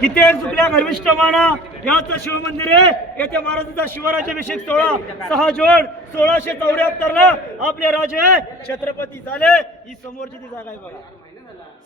किती चुकल्या गर्विष्ठ माना याचं शिवमंदिर आहे. येथे महाराजांचा शिवराज्याभिषेक सोहळा 6 जून 1674 ला आपले राजे छत्रपती झाले. ही समोरची ती जागा आहे बघा.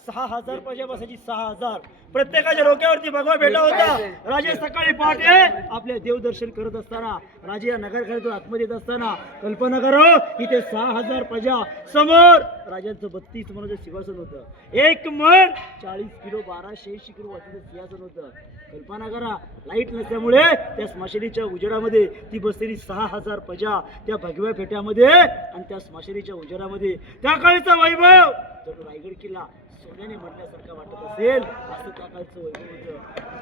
6000 पैसे बसायची. 6000 प्रत्येकाच्या डोक्यावरती भगवा भेटा होता. राजे सकाळी पहाटे आपले देवदर्शन करत असताना, राजे या नगरखान्यातून आतमध्ये येत असताना कल्पना करा इथे 6000 प्रजा समोर राजांचं 32 मनाचं सिंहासन होतं. एक मन 40 किलो 1280 किलो वजनाचं सिंहासन होतं. कल्पना करा, लाईट नसल्यामुळे त्या स्मशानीच्या उजेडामध्ये ती बसलेली 6000 प्रजा त्या भगव्या पेट्यामध्ये आणि त्या स्मशानीच्या उजेडामध्ये त्या काळचा वैभव जणू रायगड किल्ला सोन्याने म्हटल्यासारखं वाटत असेल असं त्या काळचं वैभव होतं.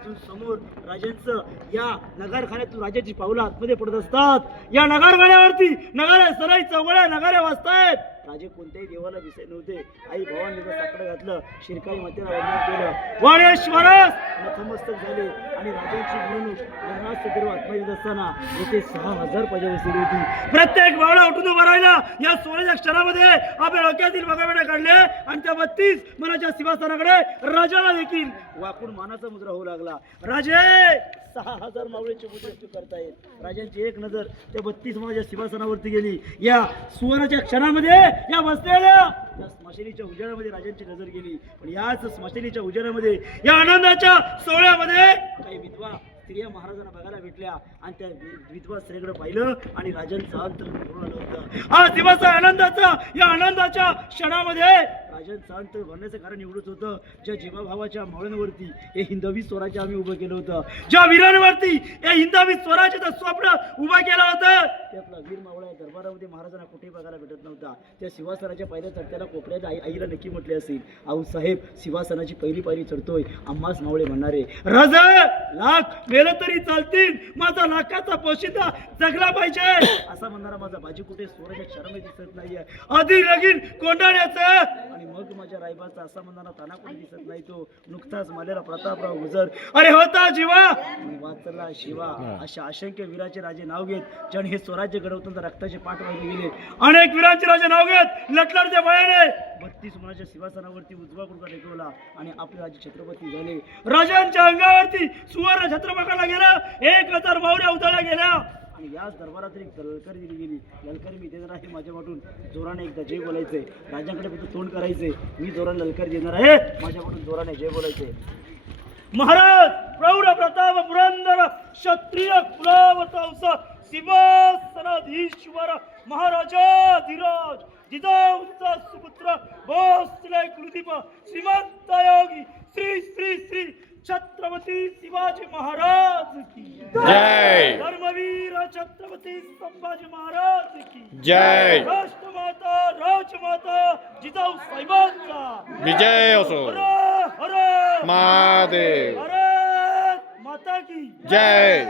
तिथून समोर राजांचं या नगरखान्यातून राजाची पावलं आतमध्ये पडत असतात. या नगरखान्यावरती नगाऱ्या सराई चौघड्या नगाऱ्या वाजतायत. राजे कोणत्याही देवाला विसरले नव्हते. आई भवानीला साकडं घातलं, शिरकाई मातेला वंदन केलं, वाणेश्वरास नतमस्तक झाले आणि राजांची मिरवणूक लग्नात सदर आत्मा येत असताना येथे 6000 प्रजा बसलेली होती. प्रत्येक भावना उठून उभं राहिला. या सोन्याच्या क्षणामध्ये आपल्या डोक्यातील बगाबेटा काढले आणि त्या 32 मनाच्या सिंहासनाकडे राजाला देखील वाकून मानाचा मुद्रा होऊ लागला. राजे 6000 मावळ्याची मुद्रा करतायत. राजांची एक नजर त्या 32 मनाच्या सिंहासनावरती गेली. या सुवर्णाच्या क्षणामध्ये या बसलेल्या त्या स्मशानीच्या उजेडामध्ये राजांची नजर गेली. पण याच स्मशानीच्या उजेडामध्ये या आनंदाच्या सोहळ्यामध्ये काही विधवा स्त्रिया महाराजांना बघायला भेटल्या आणि त्या विधवा स्त्रीकडे पाहिलं आणि राजांचं अंतर भरून आलं होतं. हा दिवस आनंदाचा. या आनंदाच्या क्षणामध्ये राजांचं अंतर भरण्याचं कारण एवढंच होतं, ज्या जीवाभावाच्या मावळ्यांवरती हे हिंदवी स्वराज्य आम्ही उभं केलं होतं, ज्या वीरांवरती या हिंदवी स्वराज्याचं स्वप्न उभं केलं होतं, त्यातला वीर मावळा या दरबारामध्ये महाराजांना कुठेही बघायला भेटत नव्हता. त्या सिंहासनाच्या पहिल्या चढत्याला कोपऱ्याच्या आईला नक्की म्हटले असेल, आऊसाहेब सिंहासनाची पहिली पायरी चढतोय, आम्हाच मावळे म्हणणारे. राजा लाख मेलं तरी चालतील, माझा लाखाचा पोशिंदा जगला पाहिजे असा म्हणणारा माझा बाजी कुठे स्वराच्या क्षणामध्ये दिसत नाहीये. आधी लगीन कोंडाण्याचं आणि मग माझ्या रायबाचा असा म्हणणारा ताना कोणी दिसत नाही. तो नुकताच मालेला प्रतापराव गुजर अरे होता जीवा वाचला शिवा अशा असंख्य वीराचे राजे नाव घेत ज्याने हे स्वराज्य घडवताना रक्ताचे पाठ वाहिले गेले. अनेक वीरांचे राजे नाव घेत लटलडच्या बळाने 32 मनाच्या सिंहासनावरती उजवा कुडका टेकवला आणि आपले राजे छत्रपती झाले. राजांच्या अंगावरती सुवर्ण छत्रपकाला गेला. 1000 मावऱ्या उधळल्या गेल्या आणि याच दरबारात एक ललकारी दिली गेली. ललकारी मी देणार आहे माझ्या वाटून जोराने एकदा जय बोलायचंय. राजांकडे फक्त तोंड करायचंय. मी जोराने ललकारी देणार आहे माझ्याकडून जोराने जय बोलायचंय. महाराज प्रौढ प्रताप पुरंदर क्षत्रिय कुलावतांस सिंहासनाधीश्वर महाराजा धीराज जिजाऊंचा सुपुत्र भोसले कुलदीप श्रीमंत योगी श्री श्री श्री छत्रपती शिवाजी महाराज की जय. धर्मवीर छत्रपती संभाजी महाराज की जय. राष्ट्रमाता राजमाता जिजाऊ साहेबांचा विजय असो. हर हर महादेव. भारत माता की जय.